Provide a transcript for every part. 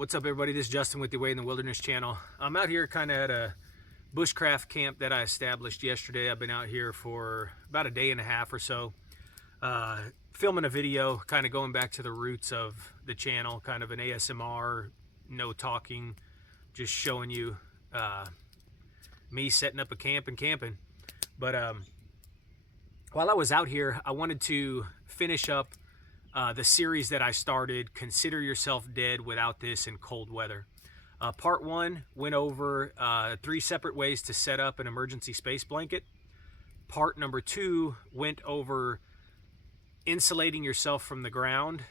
What's up, everybody? This is Justin with the Way in the Wilderness channel. I'm out here kind of at a bushcraft camp that I established yesterday. I've been out here for about a day and a half or so, filming a video, kind of going back to the roots of the channel, kind of an ASMR, no talking, just showing you me setting up a camp and camping. But while I was out here, I wanted to finish up the series that I started, Consider Yourself Dead Without This in Cold Weather. Part 1 went over 3 separate ways to set up an emergency space blanket. Part number 2 went over insulating yourself from the ground,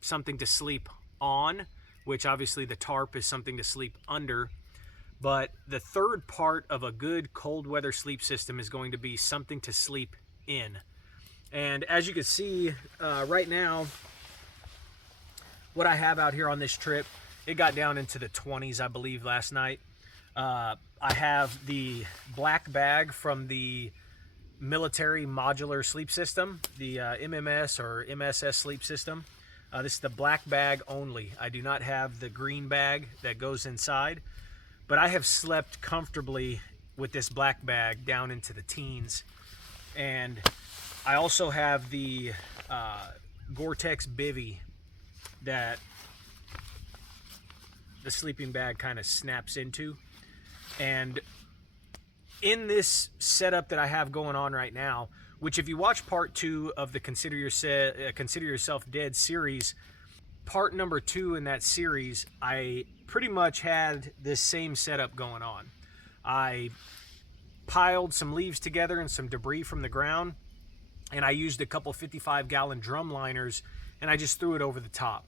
something to sleep on, which obviously the tarp is something to sleep under. But the third part of a good cold weather sleep system is going to be something to sleep in. And as you can see right now, what I have out here on this trip, it got down into the 20s, I believe, last night. I have the black bag from the military modular sleep system, the MMS or MSS sleep system. This is the black bag only. I do not have the green bag that goes inside, but I have slept comfortably with this black bag down into the teens. And I also have the Gore-Tex bivy that the sleeping bag kind of snaps into. And in this setup that I have going on right now, which if you watch part 2 of the Consider Yourself Dead series, part number 2 in that series, I pretty much had this same setup going on. I piled some leaves together and some debris from the ground, and I used a couple 55-gallon drum liners, and I just threw it over the top.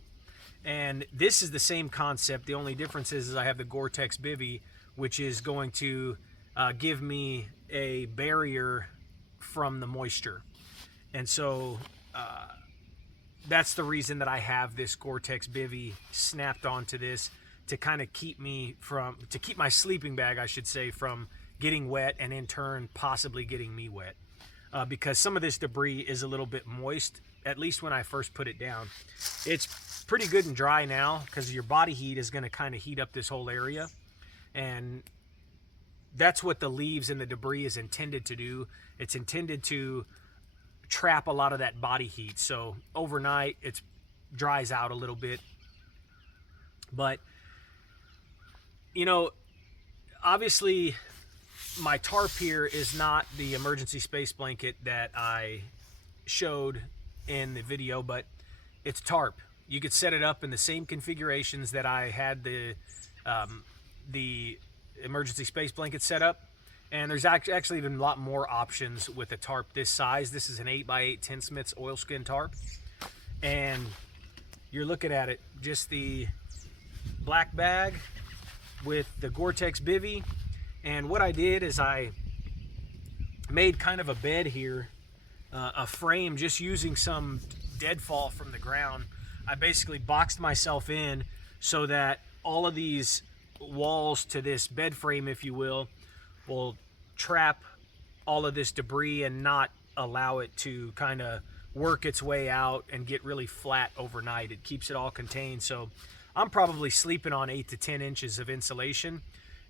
And this is the same concept. The only difference is I have the Gore-Tex bivy, which is going to give me a barrier from the moisture. And so that's the reason that I have this Gore-Tex bivy snapped onto this, to kind of keep my sleeping bag, I should say, from getting wet, and in turn possibly getting me wet. Because some of this debris is a little bit moist, at least when I first put it down. It's pretty good and dry now, because your body heat is going to kind of heat up this whole area. And that's what the leaves and the debris is intended to do. It's intended to trap a lot of that body heat. So overnight, it dries out a little bit. But, you know, obviously my tarp here is not the emergency space blanket that I showed in the video, but it's tarp. You could set it up in the same configurations that I had the emergency space blanket set up, and there's actually even a lot more options with a tarp this size. This is an 8x8 10 Smiths oilskin tarp, and you're looking at it, just the black bag with the Gore-Tex bivy. And what I did is I made kind of a bed here, a frame, just using some deadfall from the ground. I basically boxed myself in so that all of these walls to this bed frame, if you will trap all of this debris and not allow it to kind of work its way out and get really flat overnight. It keeps it all contained. So I'm probably sleeping on 8 to 10 inches of insulation,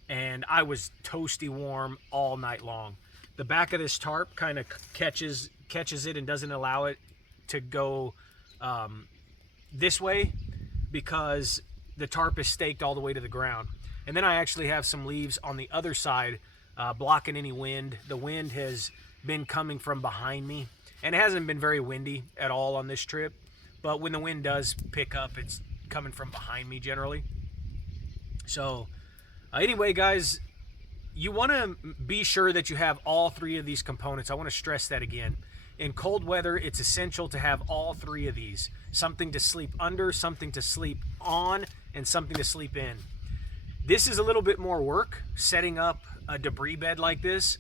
and I was toasty warm all night long. The back of this tarp kind of catches it and doesn't allow it to go this way, because the tarp is staked all the way to the ground. And then I actually have some leaves on the other side blocking any wind. The wind has been coming from behind me, and it hasn't been very windy at all on this trip, but when the wind does pick up, it's coming from behind me generally. So anyway, guys, you want to be sure that you have all 3 of these components. I want to stress that again. In cold weather, it's essential to have all 3 of these. Something to sleep under, something to sleep on, and something to sleep in. This is a little bit more work, setting up a debris bed like this,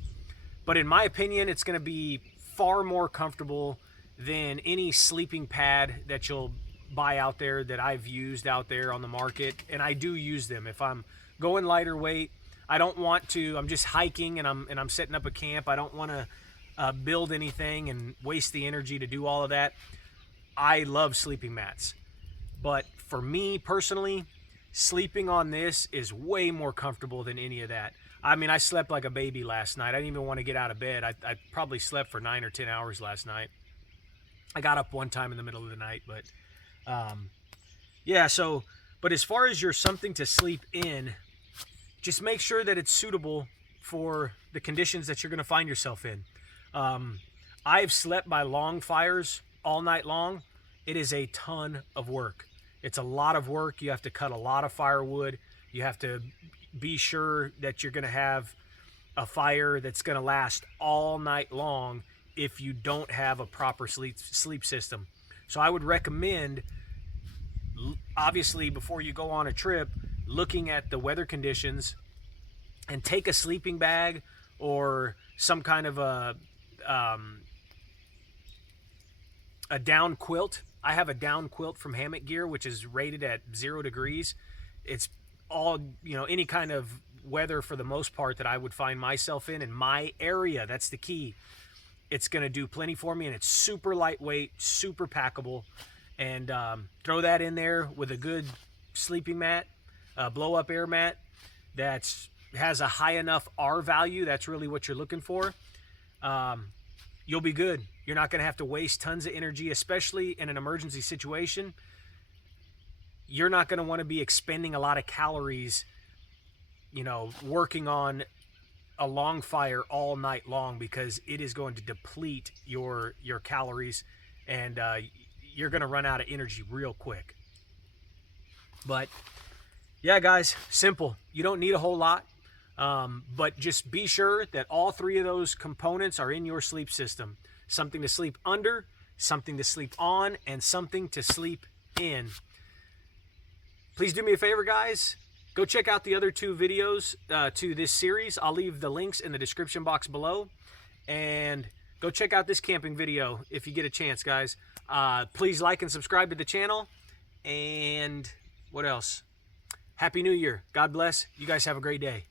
but in my opinion, it's going to be far more comfortable than any sleeping pad that you'll buy out there, that I've used out there on the market. And I do use them. If I'm going lighter weight, I don't want to, I'm just hiking and I'm setting up a camp, I don't want to build anything and waste the energy to do all of that. I love sleeping mats. But for me personally, Sleeping on this is way more comfortable than any of that. I mean, I slept like a baby last night. I didn't even want to get out of bed. I probably slept for 9 or 10 hours last night. I got up one time in the middle of the night, but yeah, so, but as far as you're something to sleep in, just make sure that it's suitable for the conditions that you're going to find yourself in. I've slept by long fires all night long. It is a ton of work. It's a lot of work. You have to cut a lot of firewood. You have to be sure that you're going to have a fire that's going to last all night long if you don't have a proper sleep system. So I would recommend, obviously, before you go on a trip, looking at the weather conditions and take a sleeping bag or some kind of a down quilt. I have a down quilt from Hammock Gear, which is rated at 0 degrees. It's all, you know, any kind of weather for the most part that I would find myself in my area. That's the key. It's going to do plenty for me, and it's super lightweight, super packable. And throw that in there with a good sleeping mat, blow-up air mat that has a high enough R value. That's really what you're looking for. You'll be good. You're not going to have to waste tons of energy, especially in an emergency situation. You're not going to want to be expending a lot of calories, you know, working on a long fire all night long, because it is going to deplete your calories, and you're going to run out of energy real quick. But yeah, guys, simple. You don't need a whole lot, but just be sure that all three of those components are in your sleep system. Something to sleep under, something to sleep on, and something to sleep in. Please do me a favor, guys. Go check out the other 2 videos to this series. I'll leave the links in the description box below. And go check out this camping video if you get a chance, guys. Please like and subscribe to the channel. And what else? Happy New Year. God bless. You guys have a great day.